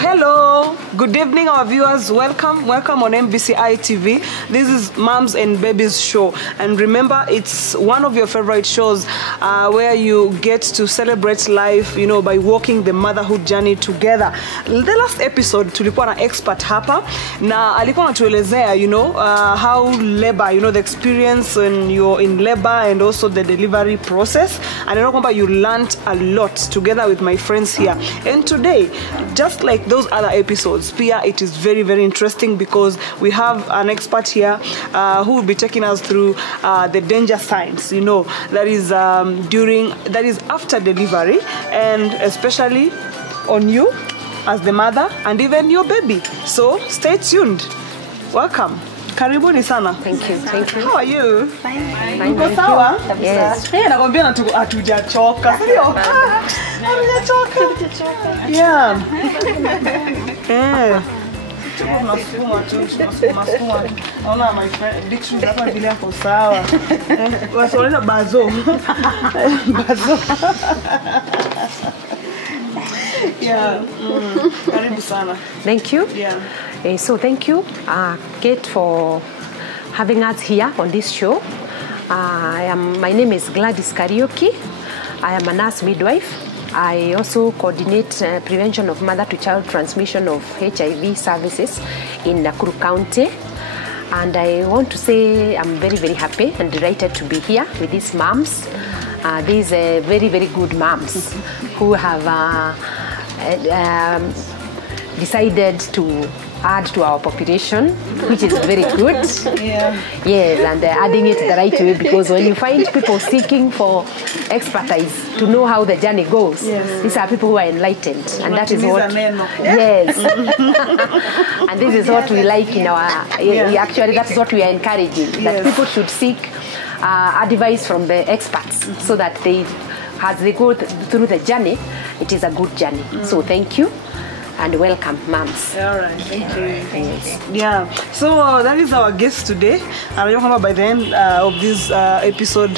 Hello, good evening our viewers. Welcome on MBCI TV. This is Moms and Babies show, and remember, it's one of your favorite shows where you get to celebrate life, by walking the motherhood journey together. The last episode tulikuwa na expert hapa na alikuwa anatuelezea how labor, the experience when you're in labor and also the delivery process, and I know you learned a lot together with my friends here. And today, just like those other episodes, Pia, it is very, very interesting because we have an expert here who will be taking us through the danger signs, that is after delivery, and especially on you as the mother and even your baby. So stay tuned. Welcome. Karibuni sana. Thank you. How are you? Fine. Uko sawa? Yes. Nakwambia hatujachoka. Sio? Hatujachoka. Yeah. Tunasukuma. Naona my friend Dixon hapa bila kwa sawa. Wasolena bazo. Yeah. Karibu sana. Thank you. Yeah. So thank you, Kate, for having us here on this show. My name is Gladys Karaoke. I am a nurse midwife. I also coordinate prevention of mother-to-child transmission of HIV services in Nakuru County. And I want to say I'm very, very happy and delighted to be here with these moms. These very, very good moms who have decided to add to our population, which is very good. Yeah. Yes, and adding it the right way, because when you find people seeking for expertise to know how the journey goes, these are people who are enlightened, and that is what. Yes. And this is what we like in our. Actually, that's what we are encouraging. That people should seek advice from the experts, so that they, as they go through the journey, it is a good journey. So thank you. And welcome, moms. All right, thank you. Yes. Yeah, so that is our guest today. And by the end of this episode,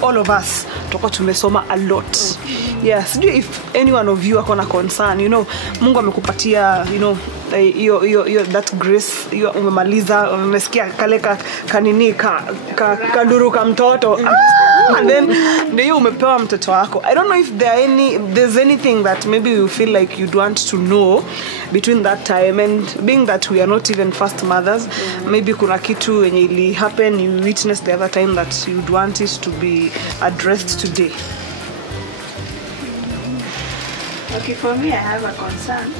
all of us toka tumesoma a lot. Yes, if any one of you are gonna concern, Mungu amekupatia, that grace, umemaliza, umesikia kale kanini kanduru ka mtoto. And then ndio umepewa mtoto wako. I don't know if there's anything that maybe you feel like you'd want to know between that time, and being that we are not even first mothers, maybe kuna kitu yenye ili happen you witnessed the other time that you'd want it to be addressed today. Okay, for me, I have a concern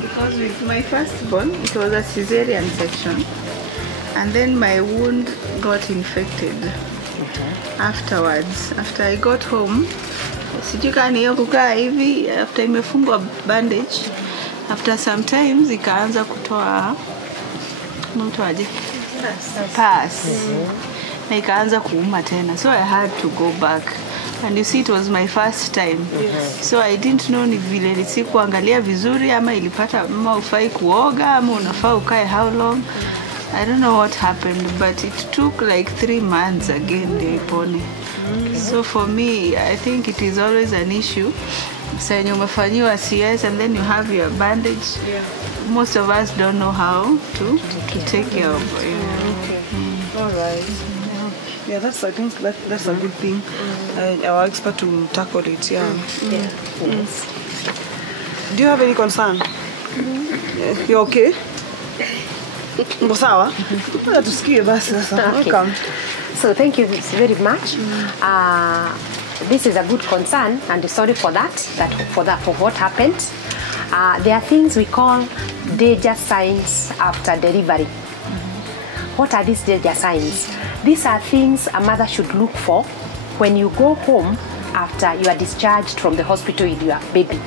because with my firstborn, it was a cesarean section, and then my wound got infected. Afterwards, after I got home, after imefungwa bandage, after some time ikaanza kutoa pus, na ikaanza kuuma tena, so I had to go back. And you see, it was my first time. So I didn't know ni vile nisikuangalia vizuri ama ilipata mama ufai kuoga ama unafaa ukae how long. I don't know what happened, but it took like 3 months again to ipone. So for me, I think it is always an issue. So when you umefanyiwa CS and then you have your bandage, most of us don't know how to take care of it. All right. Yeah, I think that's a good thing. Our expert to tackle it. Yeah. Yes. Do you have any concern? You okay? Sawa? Tusikie basi sasa. Welcome. So thank you very much. This is a good concern, and sorry for for what happened. There are things we call danger signs after delivery. What are these danger signs? These are things a mother should look for when you go home after you are discharged from the hospital with your baby.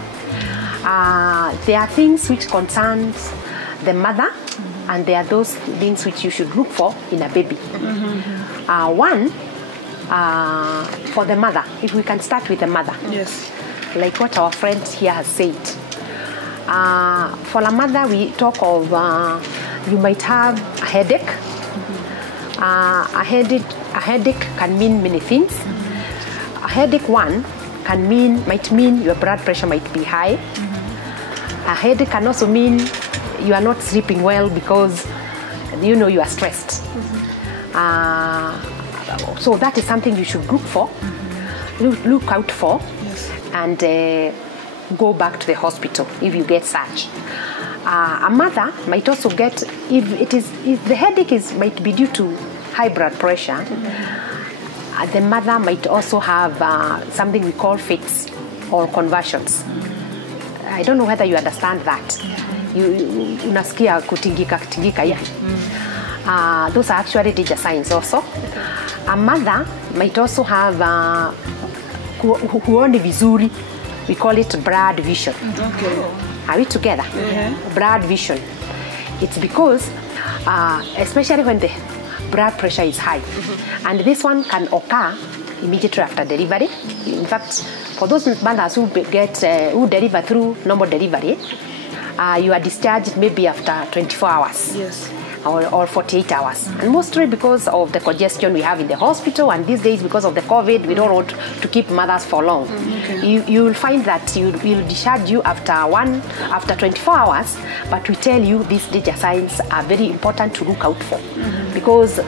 There are things which concerns the mother, and there are those things which you should look for in a baby. One, for the mother, if we can start with the mother. Yes. Like what our friend here has said. For a mother, we talk of you might have a headache. A headache can mean many things. A headache might mean your blood pressure might be high. A headache can also mean you are not sleeping well because you are stressed. So that is something you should look for, look out for, and go back to the hospital if you get such. A mother might also get, if the headache might be due to high blood pressure, the mother might also have something we call fits or conversions. I don't know whether you understand that. Unasikia kutingika hivi. Those are actually danger signs also. A mother might also have huoni vizuri. We call it blurred vision. Okay. Are we together? Blurred vision. It's because, especially when the blood pressure is high, and this one can occur immediately after delivery. In fact, for those mothers who deliver through normal delivery, you are discharged maybe after 24 hours. Yes. Or 48 hours. And mostly because of the congestion we have in the hospital, and these days because of the COVID, we don't want to keep mothers for long. Okay. You will find that we'll discharge you after 24 hours, but we tell you these danger signs are very important to look out for, because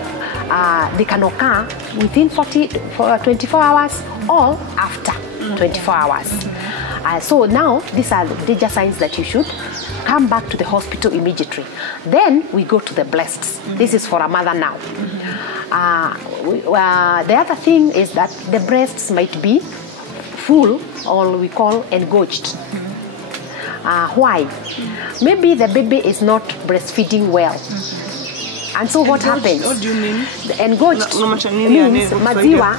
they can occur within 24 hours or after 24 hours. So now these are the danger signs that you should come back to the hospital immediately. Then we go to the breasts. This is for a mother now. The other thing is that the breasts might be full, or we call engorged. Why? Maybe the baby is not breastfeeding well. And so what happens? What do you mean? Engorged means maziwa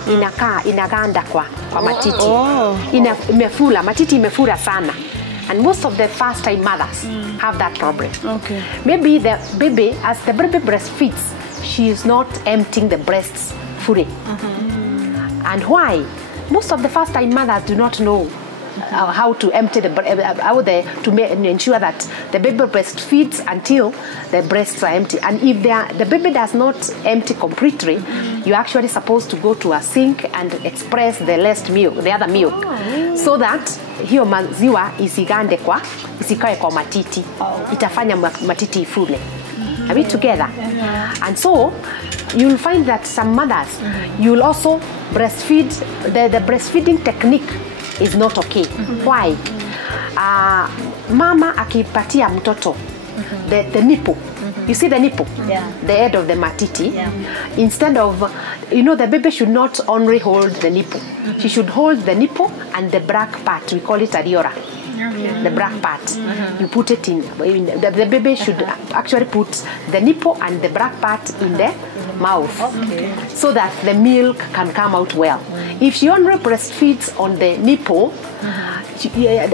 inaganda kwa matiti. Imefura, matiti imefura sana. And most of the first-time mothers have that problem. Okay. Maybe the baby, as the baby breastfeeds, she is not emptying the breasts fully. And why? Most of the first-time mothers do not know how to empty to ensure that the baby breastfeeds until the breasts are empty. And if the baby does not empty completely, you're actually supposed to go to a sink and express the other milk, so that hiyo maziwa isikae kwa matiti, itafanya matiti ifune. Are we together? And so you'll find that some mothers, you'll also breastfeed. The breastfeeding technique is not okay. Why? Mama akipatia mtoto the nipple. You see the nipple? The head of the matiti. Instead of, the baby should not only hold the nipple. She should hold the nipple and the black part. We call it areola. The black part. You put it in. The baby should actually put the nipple and the black part in the mouth, so that the milk can come out well. If she only breastfeeds on the nipple,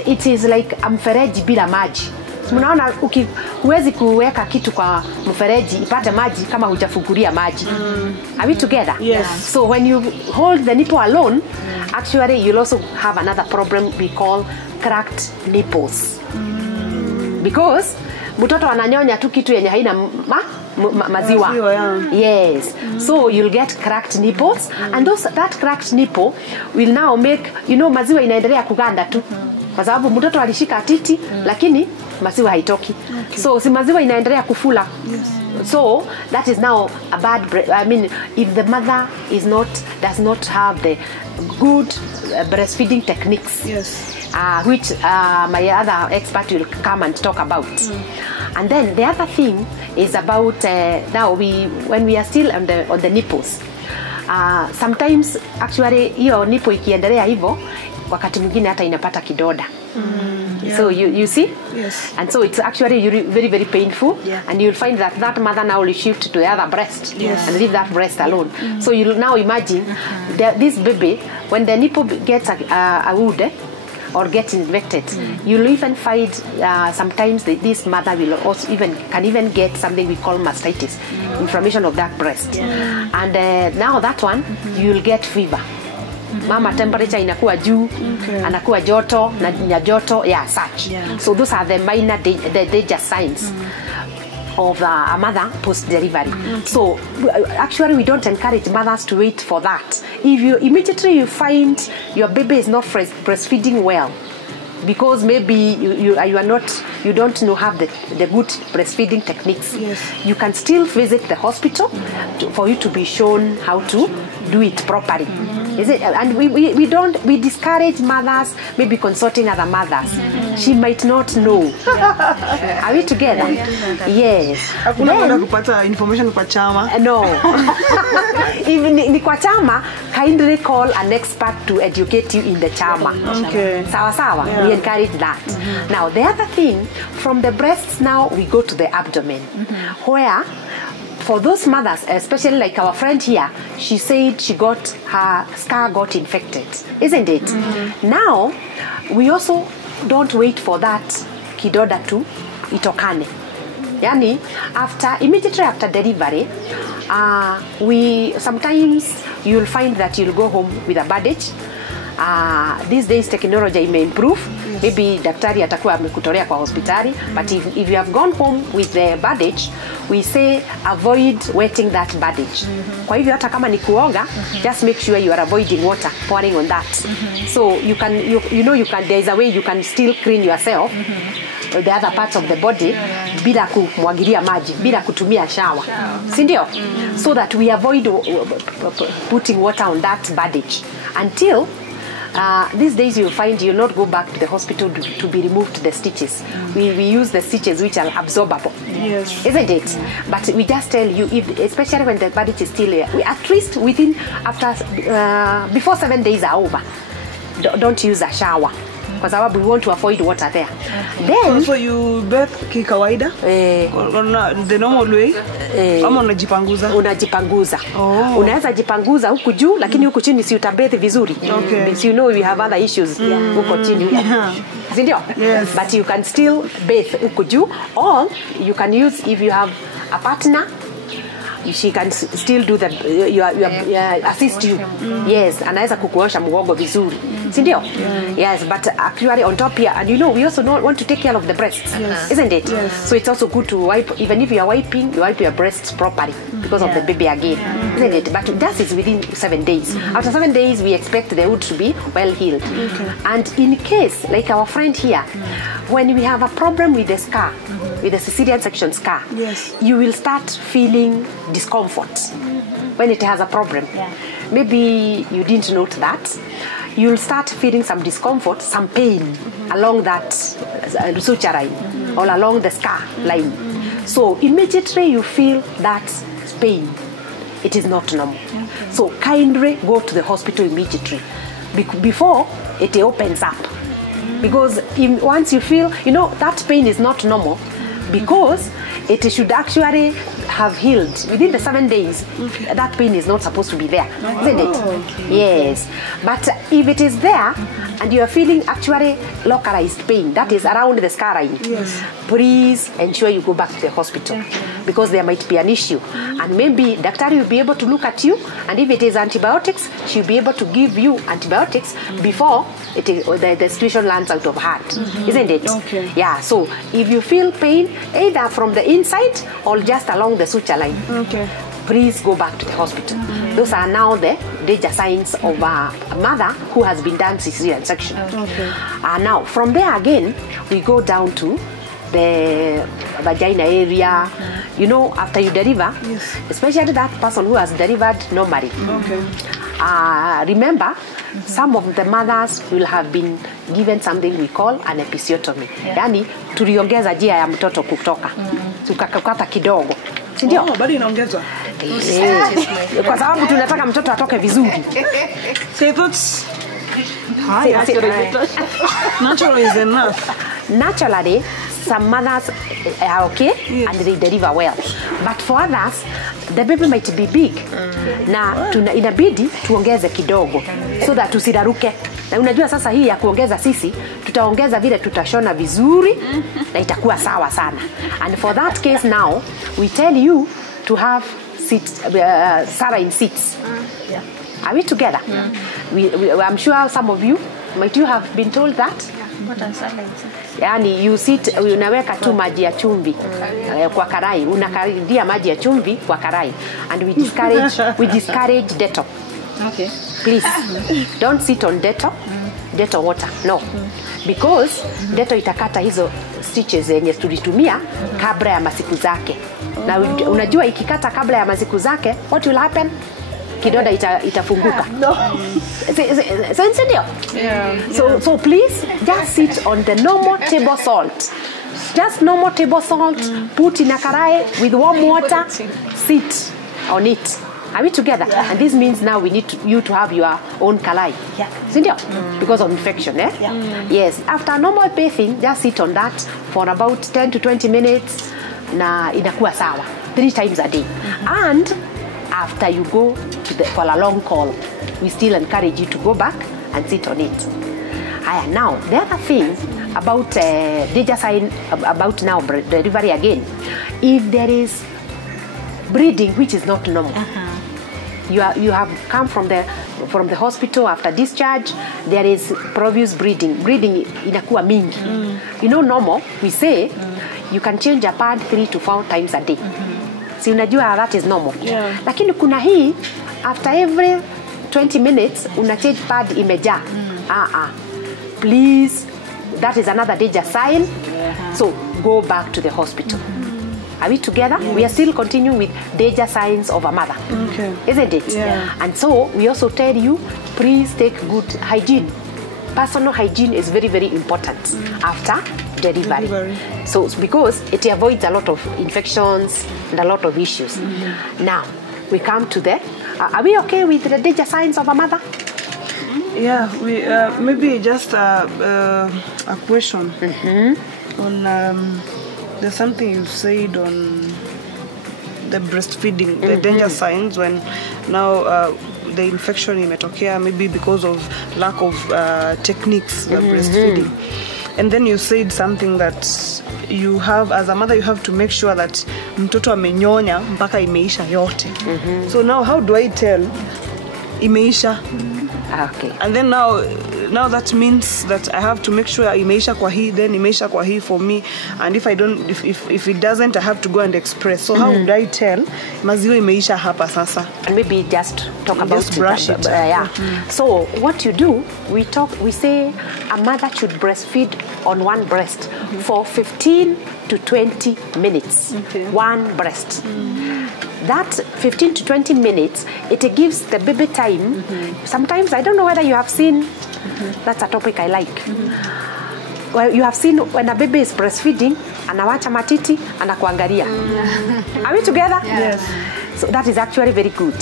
it is like mfereji bila maji. Mnaona huwezi kuweka kitu kwa mfereji ipate maji kama hujafungulia maji. Are we together? Yes. So when you hold the nipple alone, actually you'll also have another problem we call cracked nipples. Because mtoto ananyonya tu kitu yenye haina maziwa. Yes. So you'll get cracked nipples, and that cracked nipple will now make, maziwa inaendelea kuganda tu. Kwa sababu mtoto alishika titi, lakini maziwa haitoki. So si maziwa inaendelea kufula. So that is now a bad, if the mother does not have the good breastfeeding techniques, which my other expert will come and talk about. And then the other thing is about now when we are still on the nipples, sometimes actually hiyo nipple ikiendelea hivyo, wakati mwingine hata inapata kidoda. So you see? Yes. And so it's actually very, very painful. And you'll find that mother now will shift to the other breast and leave that breast alone. So you'll now imagine this baby, when the nipple gets a wound or gets infected, you'll even find sometimes this mother will also can even get something we call mastitis, inflammation of that breast. And now that one, you'll get fever. Mama temperature inakuwa juu, anakuwa joto na joto, such. So those are the minor danger signs of a mother post-delivery. So actually we don't encourage mothers to wait for that. If you immediately find your baby is not breastfeeding well, because maybe you don't have the good breastfeeding techniques. Yes. You can still visit the hospital for you to be shown how to do it properly. Is it? And we discourage mothers maybe consulting other mothers. She might not know. Are we together? Yes. Hakuna kwenda kupata information kwa chama. No. Even ni kwa chama, kindly call an expert to educate you in the chama. Okay. Sawa. Yeah. We encourage that. Now the other thing, from the breasts now we go to the abdomen, where for those mothers, especially like our friend here, she said her scar got infected, isn't it? Now we also don't wait for that kidoda to itokane. Yani immediately after delivery, sometimes you'll find that you'll go home with a bandage. These days technology may improve. Maybe daktari atakuwa amekutolea kwa hospitali, but if you have gone home with the bandage, we say avoid wetting that bandage. Kwa hivyo hata kama ni kuoga, just make sure you are avoiding water pouring on that. So you can there is a way you can still clean yourself the other parts of the body bila kumwagilia maji, bila kutumia shower. Si ndio? So that we avoid putting water on that bandage until these days you'll find you'll not go back to the hospital to be removed the stitches. We use the stitches which are absorbable. Yes. Isn't it? But we just tell you, especially when the bandage is still here, at least before 7 days are over, don't use a shower. Because we want to avoid water there. Then so you bath kikawaida? The normal way? Ama unajipanguza? Unajipanguza. Unaweza jipanguza huku juu, lakini huku chini si utabath vizuri. Okay. So you know we have other issues huko chini. Sindio? Yes. But you can still bath huku juu, or you can use, if you have a partner, she can still do assist you. Yes, anaweza kukuosha mgongo vizuri. Sindio? Yes, but actually on top here, and we also want to take care of the breasts, isn't it? Yes. So it's also good to wipe, even if you are wiping, you wipe your breasts properly because of the baby again, isn't it? But that is within 7 days. After 7 days, we expect the wound to be well healed. And in case, like our friend here, when we have a problem with the scar, with the cesarean section scar, you will start feeling discomfort when it has a problem. Maybe you didn't note that. You'll start feeling some discomfort, some pain along that suture line or along the scar line. So immediately you feel that pain, it is not normal. So kindly go to the hospital immediately before it opens up. Because once you feel, that pain is not normal, because it should actually have healed within the 7 days. That pain is not supposed to be there, isn't it? Yes. But if it is there and you are feeling actually localized pain, that is around the scar line, please ensure you go back to the hospital, because there might be an issue. And maybe doctor will be able to look at you, and if it is antibiotics, she'll be able to give you antibiotics before the situation lands out of hand, isn't it? Yeah, so if you feel pain either from the inside or just along the suture line, please go back to the hospital. Those are now the danger signs of a mother who has been done cesarean section. Now from there again we go down to the vagina area. After you deliver, especially that person who has delivered normally, remember, some of the mothers will have been given something we call an episiotomy. Yani tuliongeza njia ya mtoto kutoka, tukakata kidogo, sindio? Bado inaongezwa. Kwa sababu tunataka mtoto atoke vizuri. So thoughts natural is enough. Naturally, some mothers are okay and they deliver well, but for others the baby might be big, na inabidi tuongeze kidogo so that tusiraruke. Na unajua sasa hii ya kuongeza sisi tutaongeza vile tutashona vizuri na itakuwa sawa sana. And for that case now we tell you to have saline seats. Are we together? I'm sure some of you might have been told that. Yani you sit, unaweka tu maji ya chumvi kwa karai, unakaridia maji ya chumvi kwa karai, and we discourage Dettol. Please don't sit on Dettol. Dettol water. No. Because Dettol itakata hizo stitches zenye tulitumia kabla ya masiku zake. Na unajua ikikata kabla ya masiku zake, what will happen? Kidonda itafunguka. No. Sensitive. So please just sit on the normal table salt. Just normal table salt, put in a karai with warm water, sit on it. Are we together? Yeah. And this means now we need you to have your own kalai. Yeah. Because of infection, eh? Yeah. Yes. After normal bathing, just sit on that for about 10 to 20 minutes. Na inakuwa sawa. 3 times a day. And after you go for a long call, we still encourage you to go back and sit on it. Now, the other thing about danger sign about now delivery again, if there is bleeding which is not normal, you have come from the hospital after discharge, there is profuse bleeding inakuwa mingi. You know, normal we say you can change a pad 3 to 4 times a day. Si unajua that is normal. Lakini kuna hii after every 20 minutes una change pad imejaa. Please, that is another danger sign. So go back to the hospital. Are we together? Yes. We are still continuing with danger signs of a mother. Okay. Isn't it? Yeah. And so we also tell you, please take good hygiene. Personal hygiene is very, very important after delivery. So because it avoids a lot of infections and a lot of issues. Now, we come to the, are we okay with the danger signs of a mother? Yeah, we maybe just a question on there's something you said on the breastfeeding, the danger signs when now the infection imetokea, maybe because of lack of techniques of breastfeeding. And then you said something that you have, as a mother, you have to make sure that mtoto amenyonya mpaka imeisha yote. So now how do I tell imeisha? Okay. And then now that means that I have to make sure imeisha kwa hii, then imeisha kwa hii for me, and if I don't, if it doesn't, I have to go and express. So how would I tell maziwa imeisha hapa sasa? And maybe just talk about just brush it. Yeah. So what you do, we say a mother should breastfeed on one breast for 15 to 20 minutes. One breast. That 15 to 20 minutes, it gives the baby time. Sometimes, I don't know whether you have seen, that's a topic I like. Well, you have seen when a baby is breastfeeding, anawacha matiti, anakuangalia. Are we together? Yes. So that is actually very good.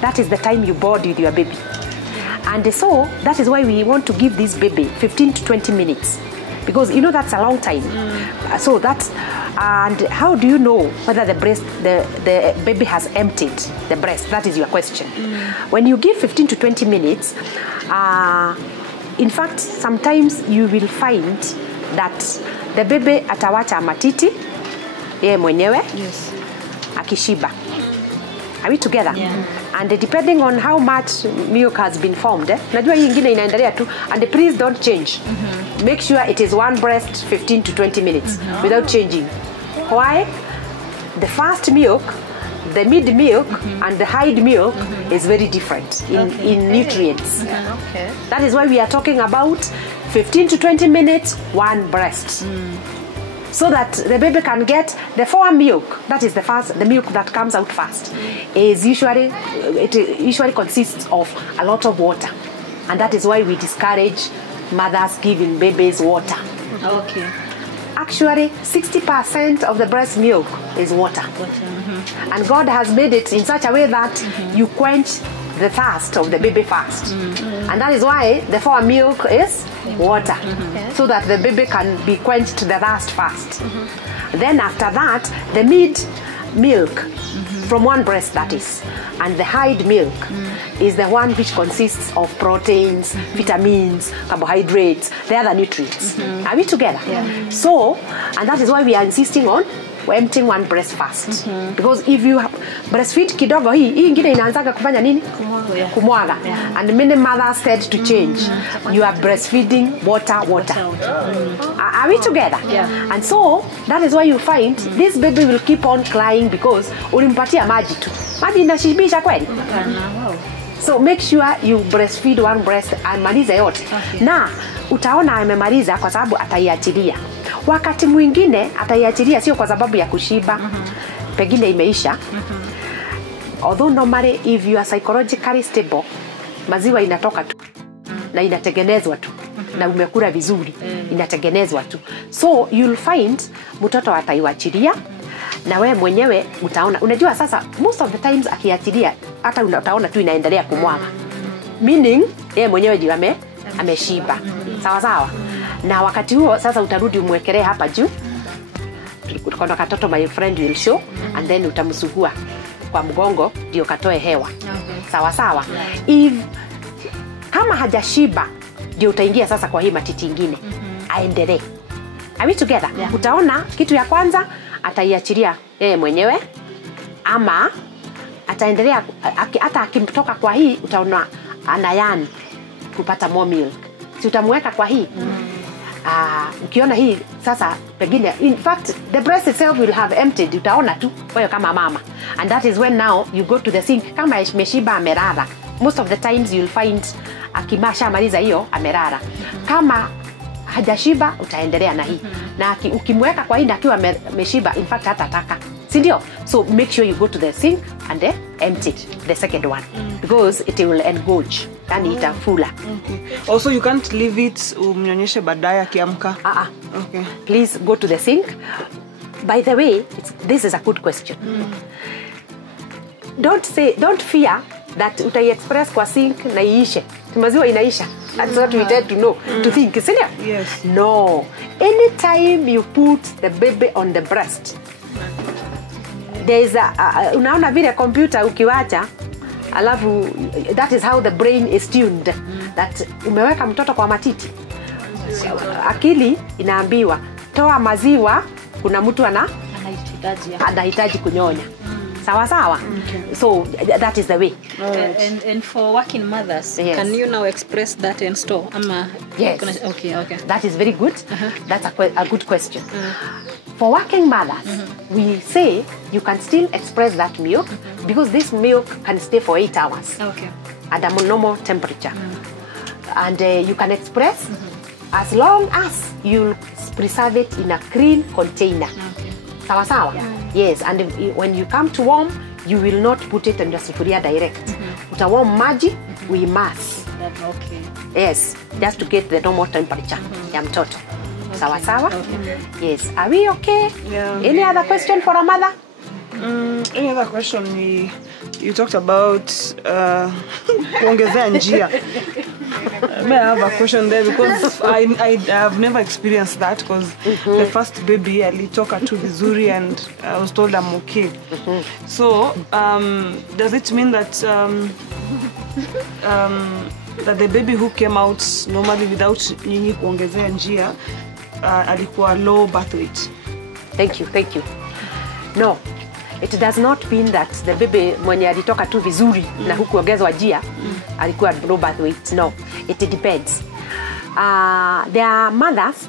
That is the time you bond with your baby. And so, that is why we want to give this baby 15 to 20 minutes. Because you know that's a long time. So that's, and how do you know whether the baby has emptied the breast? That is your question. When you give 15 to 20 minutes, in fact, sometimes you will find that the baby atawacha matiti yeye mwenyewe akishiba. Are we together? Yeah. And depending on how much milk has been formed, najua hii ingine inaendelea tu, and please don't change. Make sure it is one breast 15 to 20 minutes without changing. Why? The fast milk, the mid milk, and the hide milk is very different in nutrients. Okay. That is why we are talking about 15 to 20 minutes, one breast. So that the baby can get the fore milk, that is the milk that comes out fast, it usually consists of a lot of water. And that is why we discourage mothers giving babies water. Okay. Actually, 60% of the breast milk is water. And God has made it in such a way that you quench the thirst of the baby fast. And that is why the fore milk is water. So that the baby can be quenched the thirst fast. Then after that, the mid milk, from one breast that is, and the hide milk is the one which consists of proteins, vitamins, carbohydrates, the other nutrients. Are we together? Yeah. So, and that is why we are insisting on emptying one breast first. Because if you breastfeed kidogo, hii ingine inaanzaga kufanya nini? Kumwaga. And many mothers said to change. You are breastfeeding water. Are we together? Yeah. And so that is why you find this baby will keep on crying because ulimpatia maji tu. Maji inashibisha kweli? So make sure you breastfeed one breast amalize yote. Na utaona amemaliza kwa sababu ataiachilia. Wakati mwingine ataiachilia sio kwa sababu ya kushiba. Pengine imeisha. Although normally if you are psychologically stable, maziwa inatoka tu na inatengenezwa tu na umekula vizuri, inatengenezwa tu. So you'll find mtoto ataiachilia na wewe mwenyewe utaona. Unajua sasa most of the times akiachilia hata utaona tu inaendelea kumwaga. Meaning yeye mwenyewe ndio ameshiba. Sawa sawa. Na wakati huo sasa utarudi umwekelee hapa juu. Kuna katoto my friend will show and then utamsugua kwa mgongo ndio katoe hewa. Sawa sawa. If kama hajashiba ndio utaingia sasa kwa hii matiti nyingine. Aendelee. Are we together? Utaona kitu ya kwanza ataiachilia yeye mwenyewe ama ataendelea hata akimtoka kwa hii utaona anayani kupata more milk. Si utamweka kwa hii. Ukiona hii sasa pengine in fact the breast itself will have emptied, utaona tu wewe kama mama, and that is when now you go to the sink kama imeshiba amerara. Most of the times you'll find akimasha maliza hiyo amerara. Kama hajashiba utaendelea na hii na ukimweka kwa hii na akiwa ameshiba in fact hatataka, si ndio? So make sure you go to the sink and empty the second one because it will engorge yani itafula. Also you can't leave it umnyonyeshe baadaye akiamka. Okay. Please go to the sink. By the way, this is a good question. Don't fear that utai express kwa sink na iishe. Maziwa inaisha. That's what we tend to know, to think, isn't it? Yes. No. Anytime you put the baby on the breast, there is unaona vile computer ukiwacha, alafu that is how the brain is tuned. That umeweka mtoto kwa matiti. Akili inaambiwa toa maziwa, kuna mtu anahitaji kunyonya. Sawa sawa. So that is the way. And for working mothers, can you now express that in store? Yes. Okay. That is very good. That's a good question. For working mothers, we say you can still express that milk because this milk can stay for 8 hours at a normal temperature. And you can express as long as you preserve it in a clean container. Sawa sawa? Yes, and when you come to warm, you will not put it in the sufuria direct. Uta warm maji, we immerse. Yes, just to get the normal temperature ya mtoto. Sawa sawa? Yes. Are we okay? Yeah. Any other question for a mother? Any other question? You talked about kuongezea njia. May I have a question there because I have never experienced that because the first baby alitoka tu vizuri and I was told I'm okay. So does it mean that that the baby who came out normally without nyinyi kuongezea njia alikuwa low birth weight? Thank you. No. It does not mean that the baby mwenye alitoka tu vizuri na hukuongezwa njia alikuwa low birth weight. No, it depends. There are mothers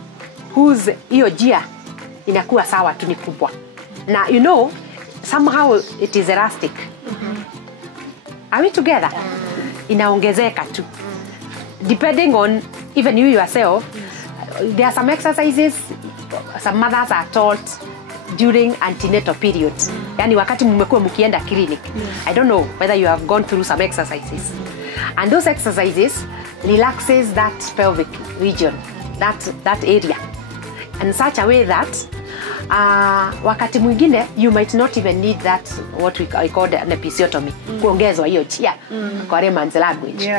whose hiyo njia inakuwa sawa tu ni kubwa. Na you know somehow it is elastic. Are we together? Inaongezeka tu. Depending on even you yourself, there are some exercises some mothers are taught during antenatal period. Yani wakati mmekuwa mkienda clinic. I don't know whether you have gone through some exercises. And those exercises relaxes that pelvic region, that area. In such a way that wakati mwingine you might not even need that what I call an episiotomy. Kuongezwa hiyo njia kwa layman's language.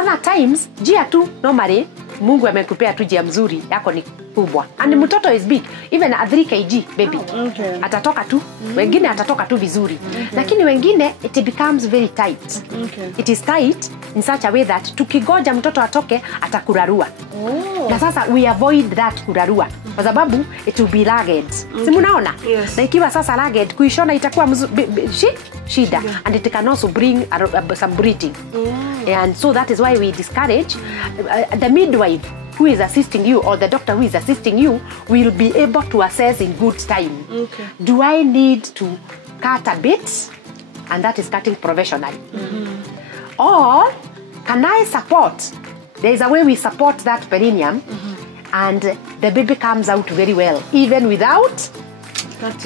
Other times njia tu normally Mungu amekupea tu njia mzuri yako ni kubwa. And mtoto is big. Even a 3 kg baby. Atatoka tu. Wengine atatoka tu vizuri. Lakini wengine it becomes very tight. It is tight in such a way that tukigoja mtoto atoke atakurarua. Na sasa we avoid that kurarua. Kwa sababu it will be ragged. Si mnaona? Na ikiwa sasa ragged kuishona itakuwa shida. And it can also bring some bleeding. And so that is why we discourage the midwife who is assisting you or the doctor who is assisting you will be able to assess in good time. Do I need to cut a bit? And that is cutting professionally. Or can I support? There is a way we support that perineum, and the baby comes out very well, even without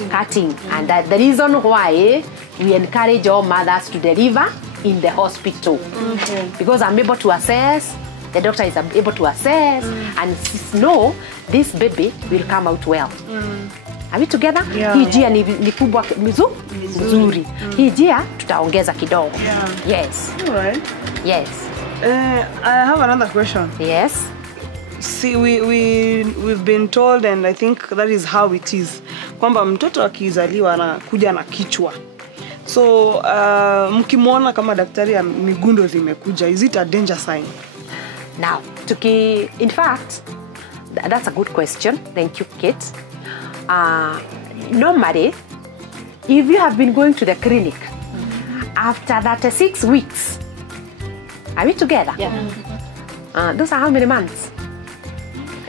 cutting. And that's the reason why we encourage all mothers to deliver in the hospital. Because I'm able to assess, the doctor is able to assess and know this baby will come out well. Are we together? Yeah. Hii jia ni kubwa mzuri. Hii jia tutaongeza kidogo. Yes. All right. Yes. I have another question. Yes. See, we've been told, and I think that is how it is, kwamba mtoto akizaliwa anakuja na kichwa. So mkimwona kama daktari ya migundo zimekuja, is it a danger sign? Now, in fact, that's a good question. Thank you, Kate. Normally, if you have been going to the clinic after 36 weeks, are we together? Yeah. Those are how many months?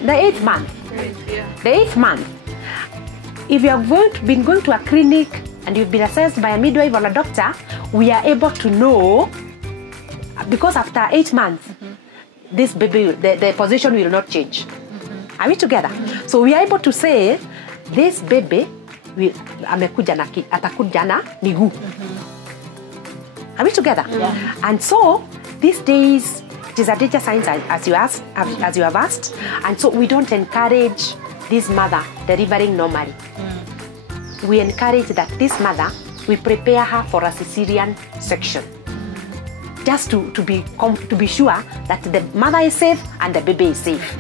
The 8th month. The 8th month. If you have been going to a clinic and you've been assessed by a midwife or a doctor, we are able to know, because after 8 months, this baby, the position will not change. Are we together? So we are able to say, this baby atakuja na miguu. Are we together? Yeah. And so these days, it is a danger sign as you have asked, and so we don't encourage this mother delivering normally. We encourage that this mother, we prepare her for a cesarean section, just to be sure that the mother is safe and the baby is safe.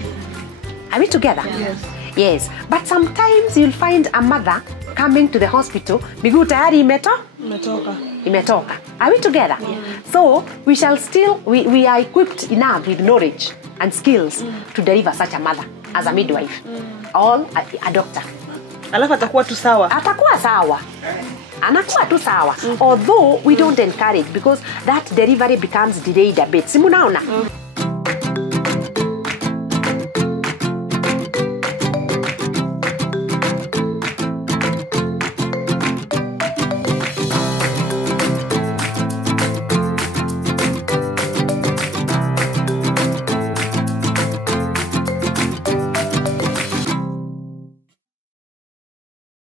Are we together? Yes. Yes. But sometimes you'll find a mother coming to the hospital, miguu tayari imetoka. Are we together? Yeah. So we shall still, we are equipped enough with knowledge and skills to deliver such a mother as a midwife or a doctor. Alafu atakuwa tu sawa. Atakuwa sawa. Anakuwa tu sawa. Although we don't encourage, because that delivery becomes delayed a bit. Si munaona?